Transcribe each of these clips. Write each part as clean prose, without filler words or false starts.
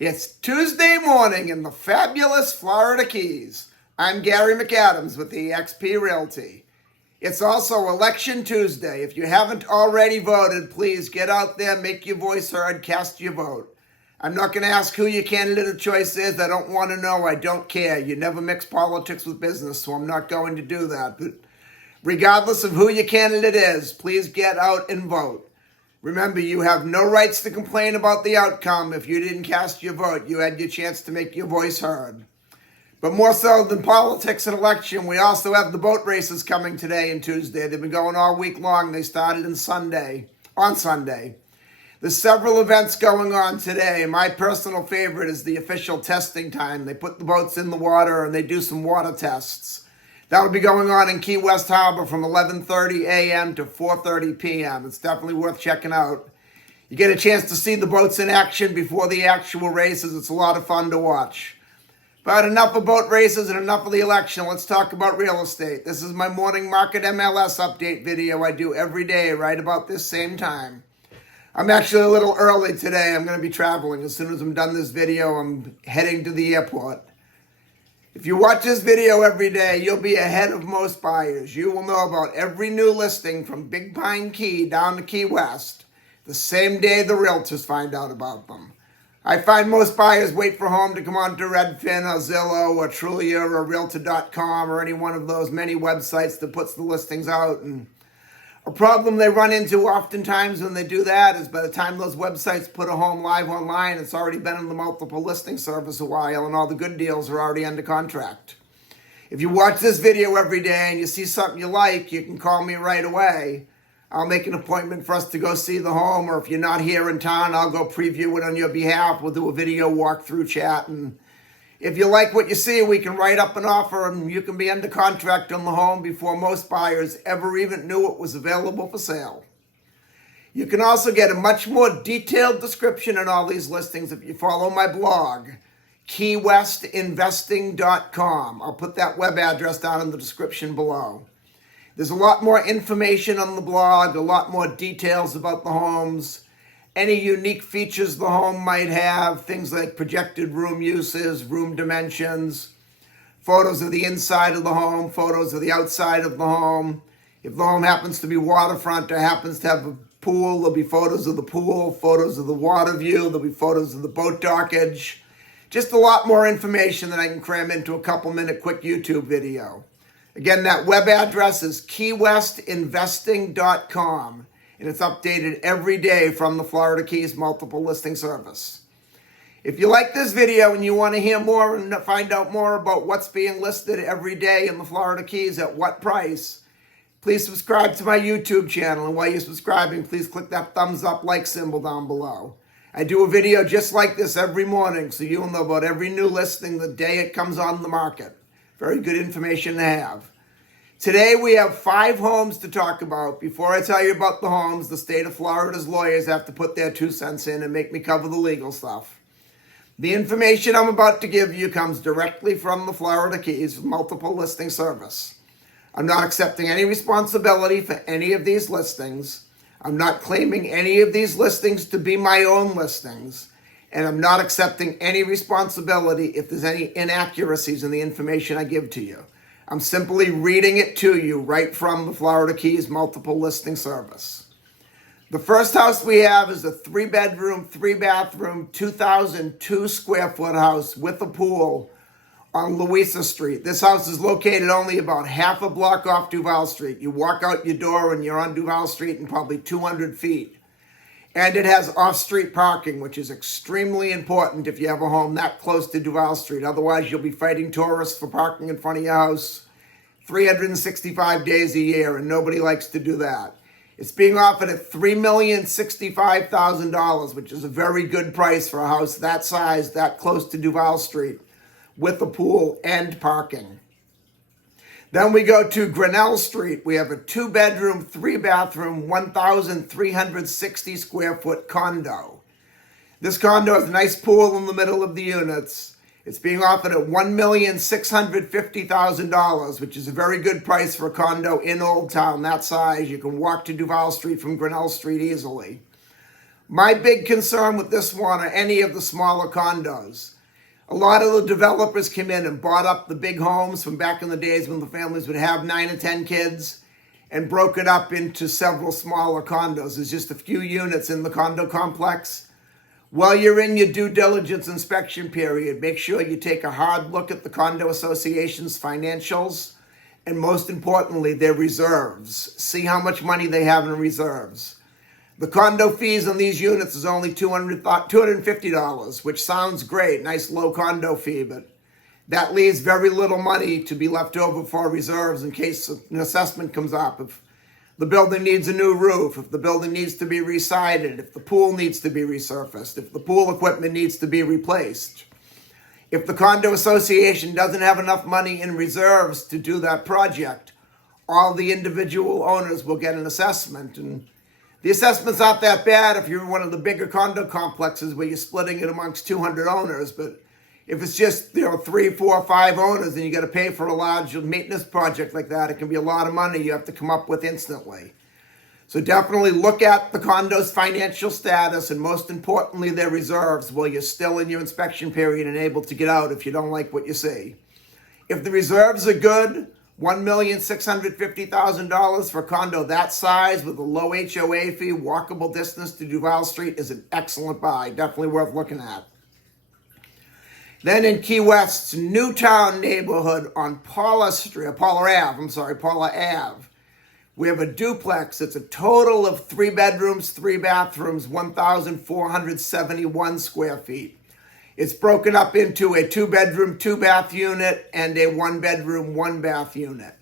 It's Tuesday morning in the fabulous Florida Keys. I'm Gary McAdams with eXp Realty. It's also Election Tuesday. If you haven't already voted, please get out there, make your voice heard, cast your vote. I'm not going to ask who your candidate of choice is. I don't want to know. I don't care. You never mix politics with business, so I'm not going to do that. But regardless of who your candidate is, please get out and vote. Remember, you have no rights to complain about the outcome. If you didn't cast your vote, you had your chance to make your voice heard. But more so than politics and election, we also have the boat races coming today and Tuesday. They've been going all week long. They started on Sunday. There's several events going on today. My personal favorite is the official testing time. They put the boats in the water and they do some water tests. That will be going on in Key West Harbor from 11:30 a.m. to 4:30 p.m. It's definitely worth checking out. You get a chance to see the boats in action before the actual races. It's a lot of fun to watch. But enough of boat races and enough of the election. Let's talk about real estate. This is my morning market MLS update video I do every day right about this same time. I'm actually a little early today. I'm going to be traveling. As soon as I'm done this video, I'm heading to the airport. If you watch this video every day, you'll be ahead of most buyers. You will know about every new listing from Big Pine Key down to Key West the same day the realtors find out about them. I find most buyers wait for home to come on to Redfin or Zillow or Trulia or Realtor.com or any one of those many websites that puts the listings out. And a problem they run into oftentimes when they do that is by the time those websites put a home live online, it's already been in the multiple listing service a while and all the good deals are already under contract. If you watch this video every day and you see something you like, you can call me right away. I'll make an appointment for us to go see the home, or if you're not here in town, I'll go preview it on your behalf. We'll do a video walkthrough chat, and if you like what you see, we can write up an offer and you can be under contract on the home before most buyers ever even knew it was available for sale. You can also get a much more detailed description on all these listings if you follow my blog, keywestinvesting.com. I'll put that web address down in the description below. There's a lot more information on the blog, a lot more details about the homes, any unique features the home might have, things like projected room uses, room dimensions, photos of the inside of the home, photos of the outside of the home. If the home happens to be waterfront or happens to have a pool, there'll be photos of the pool, photos of the water view, there'll be photos of the boat dockage. Just a lot more information that I can cram into a couple-minute quick YouTube video. Again, that web address is keywestinvesting.com. And it's updated every day from the Florida Keys multiple listing service. If you like this video and you want to hear more and find out more about what's being listed every day in the Florida Keys at what price, please subscribe to my YouTube channel. And while you're subscribing, please click that thumbs up like symbol down below. I do a video just like this every morning, so you'll know about every new listing the day it comes on the market. Very good information to have. Today we have 5 homes to talk about. Before I tell you about the homes, the state of Florida's lawyers have to put their 2 cents in and make me cover the legal stuff. The information I'm about to give you comes directly from the Florida Keys multiple listing service. I'm not accepting any responsibility for any of these listings. I'm not claiming any of these listings to be my own listings. And I'm not accepting any responsibility if there's any inaccuracies in the information I give to you. I'm simply reading it to you right from the Florida Keys multiple listing service. The first house we have is a 3-bedroom, 3-bathroom, 2,002 square foot house with a pool on Louisa Street. This house is located only about half a block off Duval Street. You walk out your door and you're on Duval Street in probably 200 feet. And it has off-street parking, which is extremely important if you have a home that close to Duval Street. Otherwise, you'll be fighting tourists for parking in front of your house 365 days a year, and nobody likes to do that. It's being offered at $3,065,000, which is a very good price for a house that size, that close to Duval Street, with a pool and parking. Then we go to Grinnell Street. We have a 2-bedroom, 3-bathroom, 1,360 square foot condo. This condo has a nice pool in the middle of the units. It's being offered at $1,650,000, which is a very good price for a condo in Old Town that size. You can walk to Duval Street from Grinnell Street easily. My big concern with this one are any of the smaller condos. A lot of the developers came in and bought up the big homes from back in the days when the families would have 9 or 10 kids and broke it up into several smaller condos. There's just a few units in the condo complex. While you're in your due diligence inspection period, make sure you take a hard look at the condo association's financials and, most importantly, their reserves. See how much money they have in reserves. The condo fees on these units is only $250, which sounds great, nice low condo fee, but that leaves very little money to be left over for reserves in case an assessment comes up. If the building needs a new roof, if the building needs to be re-sided, if the pool needs to be resurfaced, if the pool equipment needs to be replaced. If the condo association doesn't have enough money in reserves to do that project, all the individual owners will get an assessment. And the assessment's not that bad if you're in one of the bigger condo complexes where you're splitting it amongst 200 owners. But if it's just 3, 4, 5 owners and you got to pay for a large maintenance project like that, it can be a lot of money you have to come up with instantly. So definitely look at the condo's financial status and, most importantly, their reserves while you're still in your inspection period and able to get out if you don't like what you see. If the reserves are good, $1,650,000 for a condo that size with a low HOA fee, walkable distance to Duval Street is an excellent buy. Definitely worth looking at. Then in Key West's Newtown neighborhood on Paula Ave, we have a duplex. It's a total of 3 bedrooms, 3 bathrooms, 1,471 square feet. It's broken up into a 2-bedroom, 2-bath unit and a 1-bedroom, 1-bath unit.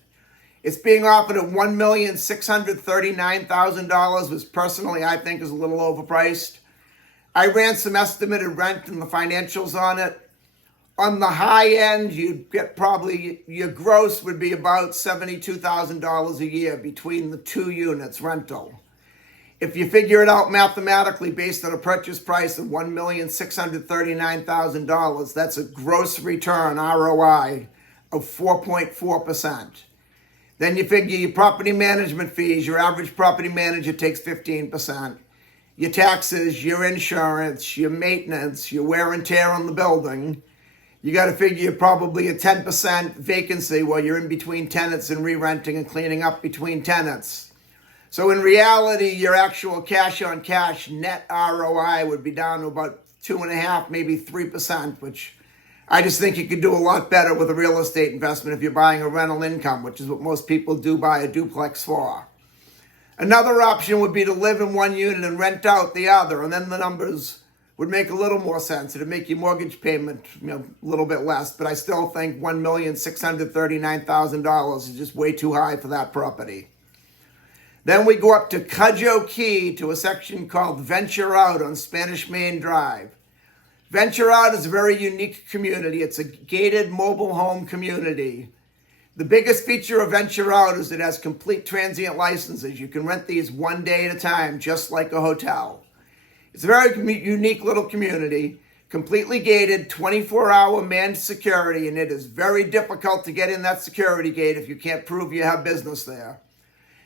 It's being offered at $1,639,000, which personally I think is a little overpriced. I ran some estimated rent and the financials on it. On the high end, you'd get probably, your gross would be about $72,000 a year between the 2 units rental. If you figure it out mathematically based on a purchase price of $1,639,000, that's a gross return, ROI, of 4.4%. Then you figure your property management fees. Your average property manager takes 15%. Your taxes, your insurance, your maintenance, your wear and tear on the building. You got to figure probably a 10% vacancy while you're in between tenants and re-renting and cleaning up between tenants. So in reality, your actual cash-on-cash net ROI would be down to about 2.5%, maybe 3%, which I just think you could do a lot better with a real estate investment if you're buying a rental income, which is what most people do buy a duplex for. Another option would be to live in one unit and rent out the other, and then the numbers would make a little more sense. It'd make your mortgage payment a little bit less, but I still think $1,639,000 is just way too high for that property. Then we go up to Cudjoe Key to a section called Venture Out on Spanish Main Drive. Venture Out is a very unique community. It's a gated mobile home community. The biggest feature of Venture Out is it has complete transient licenses. You can rent these 1 day at a time, just like a hotel. It's a very unique little community, completely gated, 24-hour manned security, and it is very difficult to get in that security gate if you can't prove you have business there.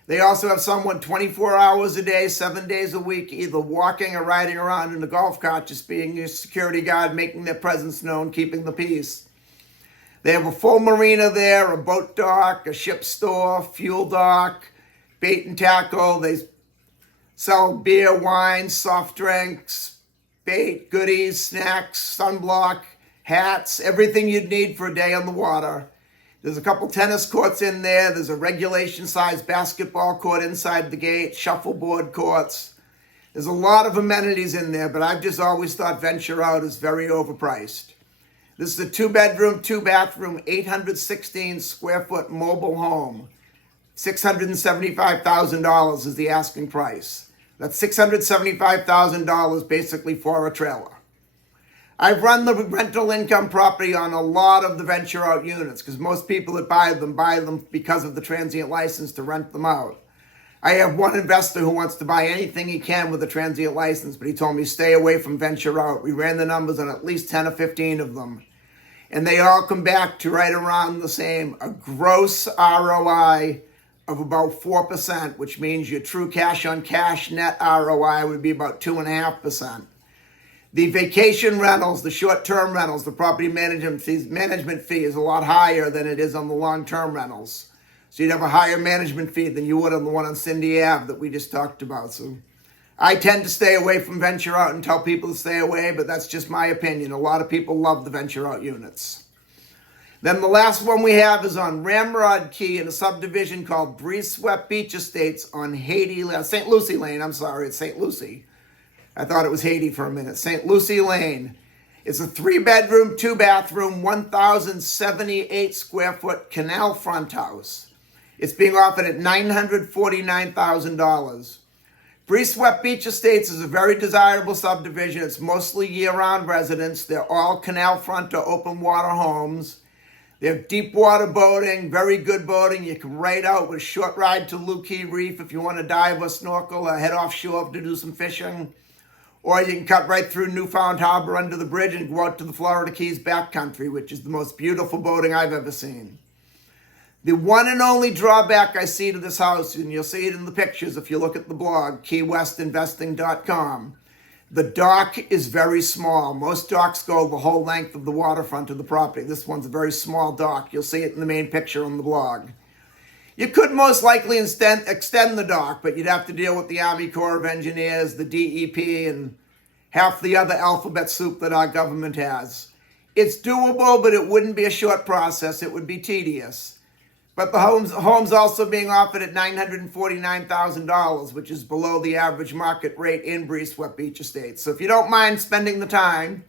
They also have someone 24 hours a day, 7 days a week, either walking or riding around in a golf cart, just being your security guard, making their presence known, keeping the peace. They have a full marina there, a boat dock, a ship store, fuel dock, bait and tackle. They sell beer, wine, soft drinks, bait, goodies, snacks, sunblock, hats, everything you'd need for a day on the water. There's a couple tennis courts in there. There's a regulation-sized basketball court inside the gate, shuffleboard courts. There's a lot of amenities in there, but I've just always thought Venture Out is very overpriced. This is a 2-bedroom, 2-bathroom, 816 square foot mobile home. $675,000 is the asking price. That's $675,000 basically for a trailer. I've run the rental income property on a lot of the Venture Out units because most people that buy them because of the transient license to rent them out. I have one investor who wants to buy anything he can with a transient license, but he told me stay away from Venture Out. We ran the numbers on at least 10 or 15 of them, and they all come back to right around the same, a gross ROI of about 4%, which means your true cash on cash net ROI would be about 2.5%. The vacation rentals, the short-term rentals, the property management fee is a lot higher than it is on the long-term rentals. So you'd have a higher management fee than you would on the one on Cindy Ave that we just talked about. So I tend to stay away from venture out and tell people to stay away, but that's just my opinion. A lot of people love the venture out units. Then the last one we have is on Ramrod Key in a subdivision called Breeze-Swept Beach Estates on St. Lucie Lane. I'm sorry, it's St. Lucie. I thought it was Haiti for a minute. St. Lucie Lane. It's a 3-bedroom, 2-bathroom, 1,078 square foot canal front house. It's being offered at $949,000. Breeze-Swept Beach Estates is a very desirable subdivision. It's mostly year-round residents. They're all canal front or open water homes. They have deep water boating, very good boating. You can ride out with a short ride to Looe Key Reef if you want to dive or snorkel or head offshore to do some fishing. Or you can cut right through Newfound Harbor under the bridge and go out to the Florida Keys backcountry, which is the most beautiful boating I've ever seen. The one and only drawback I see to this house, and you'll see it in the pictures if you look at the blog, keywestinvesting.com, the dock is very small. Most docks go the whole length of the waterfront of the property. This one's a very small dock. You'll see it in the main picture on the blog. You could most likely extend the dock, but you'd have to deal with the Army Corps of Engineers, the DEP, and half the other alphabet soup that our government has. It's doable, but it wouldn't be a short process. It would be tedious. But the home's also being offered at $949,000, which is below the average market rate in Breeze-Swept Beach Estates. So if you don't mind spending the time,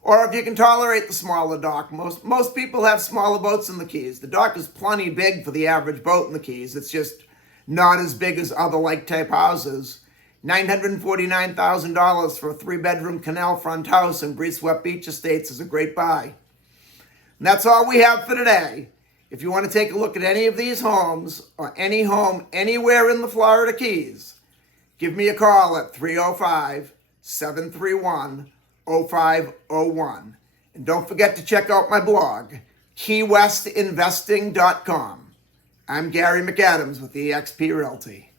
or if you can tolerate the smaller dock, most people have smaller boats in the Keys. The dock is plenty big for the average boat in the Keys. It's just not as big as other like-type houses. $949,000 for a 3-bedroom canal front house in Breeze-Swept Beach Estates is a great buy. And that's all we have for today. If you want to take a look at any of these homes or any home anywhere in the Florida Keys, give me a call at 305-731-0501. And don't forget to check out my blog, keywestinvesting.com. I'm Gary McAdams with eXp Realty.